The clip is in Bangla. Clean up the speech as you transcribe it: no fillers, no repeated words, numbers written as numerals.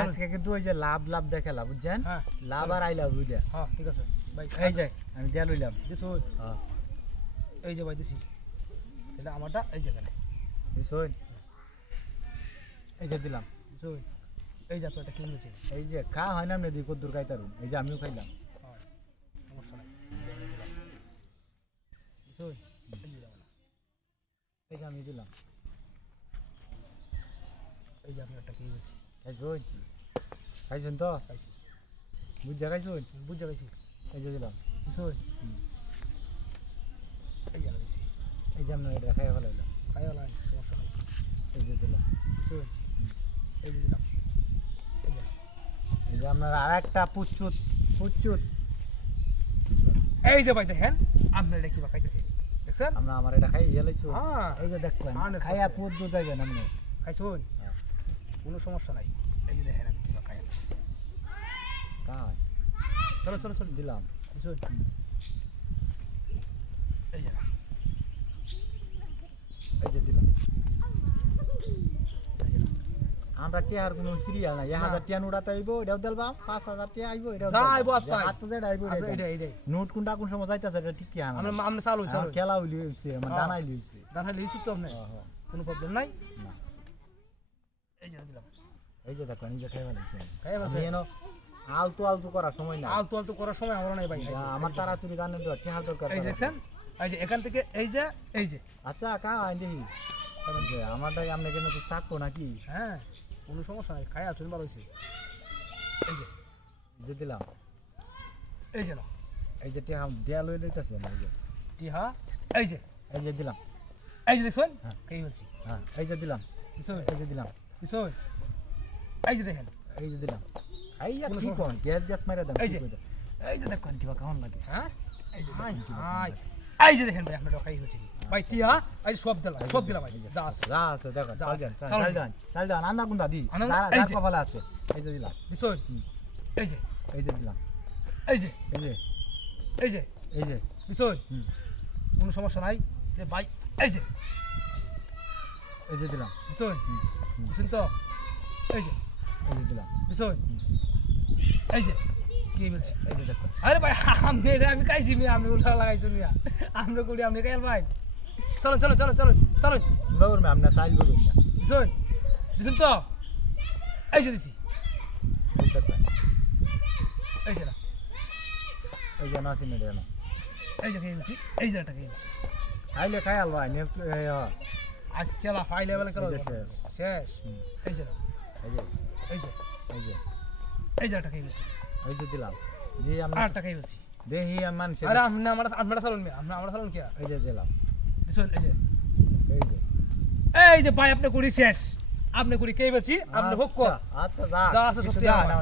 আজকে কিন্তু ওই যে লাভ লাভ দেখালা বুঝছেন হ্যাঁ লাভ আর আইলা বুঝা হ্যাঁ ঠিক আছে ভাই এই যে আমি দিয়া লইলাম দিছো হ্যাঁ এই যে ভাই দিছি এটা আমারটা এই জায়গায় দিছুন এই যে দিলাম দিছো এই যে আপনারটা কি নিয়েছে এই যে খা হয় না আপনি দুই কদ্দুর খাইতারুন এই যে আমিও খাইলাম হ্যাঁ সমস্যা নাই দিছো এই যে দাও না এই যে আমি দিলাম এই যে আপনারটা কি নিয়েছে খাইছুন খাইছুন তো খাইছি বুঝা খাইছুন বুঝা গেছি এই যে দিলাম দিছো এই যে দিছি এই যে আপনার এটা খাইয়া ফেলাইলাম খাইও নাই সমস্যা নাই এই যে দিলাম দিছো এই যে দিলাম এই যে এই যে আপনার আর একটা পুচ্চুত পুচ্চুত এই যে ভাই দেখেন আপনার এটা কি বা খাইতেছে দেখছেন আমরা আমার এটা খাই গেলাইছো হ্যাঁ এই যে দেখবেন 100% খাইয়া পদ্দু যাইবেন আপনি খাইছুন কোনো সমস্যা নাই এই যে দেখেন আমি কি বা খাই কাই চলো চলো চলো দিলাম দিছুন এই যে এই যে দিলাম এই যে আমরা টিয়ার কোনো সিরিয়াল নাই 1000 টিয়া নোট আইবো এটাও দেলবা 5000 টিয়া আইবো এটাও যা আইবো তাই। হাত তো যেটা আইবো এইটাই এইটাই নোট কোনটা কোন সময় যাইতাছে এটা ঠিক কি আনা আমরা আমরা চালু চালু খেলা হইলি হইছে মানে হ্যাঁ। দানাই লইছে দাঁড়াই লিখছি তো আপনি কোনো প্রবলেম নাই না এই যে দিলাম এই যে দেখো নিজে খাইবা লাগছে খাইয়া আমি ফেলছে। এনো আলতু আলতু করার সময় না আলতু আলতু করার সময় আমার নাই ভাই আমার তাড়াতাড়ি গানে দাও টিহার দরকার এই দেখছেন এই যে এখান থেকে এই যে আচ্ছা কা আই দেখি যে আমারটাই আপনি কেন তো চাকো নাকি হ্যাঁ কোনো সমস্যা নাই খাই আছেন ভালো হয়েছে এই যে দিলাম যে না এই যে টিহা দেয়া লই লইতাছে না এই যে টিহা এই যে দিলাম দেখছেন হ্যাঁ। কে বলছি হ্যাঁ এই যে দিলাম দিছুন এই যে দিলাম দিছুন এই যে দেখেন এই যে দিলাম আইয়া কোনো কি সমস্যা কোন গ্যাস গ্যাস মাইরা দেন এই যে। এই যে দেখুন কিবা কেমন লাগে হ্যাঁ এই যে এই যে দেখেন ভাই আপনার খাই হচ্ছে ভাই টিহা এই সব দিলাম ভাই যা আছে যা আছে দেখো যা চাল আছে, দেন চাল চাল দেন। দেন চাল দেন আন্দা কুন্দা দি আন্দা যারা এই যার যে। কপালে আছে এই যে দিলাম দিছুন এই যে দিলাম এই যে এই যে এই যে এই যে দিছুন হুম। কোনো সমস্যা নাই যে ভাই এই যে দিলাম দিছুন হুম। দিছুন তো এই যে দিলাম দিছুন এই যে কি বলছি এই যে দেখো আরে ভাই আমি খাইছি মিয়া আমি উল্টা লাগাইছি মিয়া আমরা করি আপনি খাইল ভাই চলুন চলুন চলুন চলুন চলুন বাবুর মে আমরা চাইল বলুন না দিছুন দিছুন তো এই যে দিছি এই দেখো এই যে না এই যে নাসিনে দেন এই যে খেয়ে বলছি এই যে একটা খেয়ে বলছি খাইলে খাই আলবা নে আজ খেলা হাই লেভেলে খেলা এই যে শেষ। শেষ হুম। এই যে না এই যে এই যে এই যে এই যে একটা খেয়ে বলছি এই যে দিলাম জি আমরা আটটা খেয়ে বলছি দেহি মান আরে আমরা চালুন মিয়া আমরা চালুন কে এই যে দিলাম দিছুন এই যে এই যে এই যে ভাই আপনি করি শেষ আপনি করি কে বলছি আপনি হোক আচ্ছা যা যা আছে কিছু সত্যি দেওয়া আমার। না।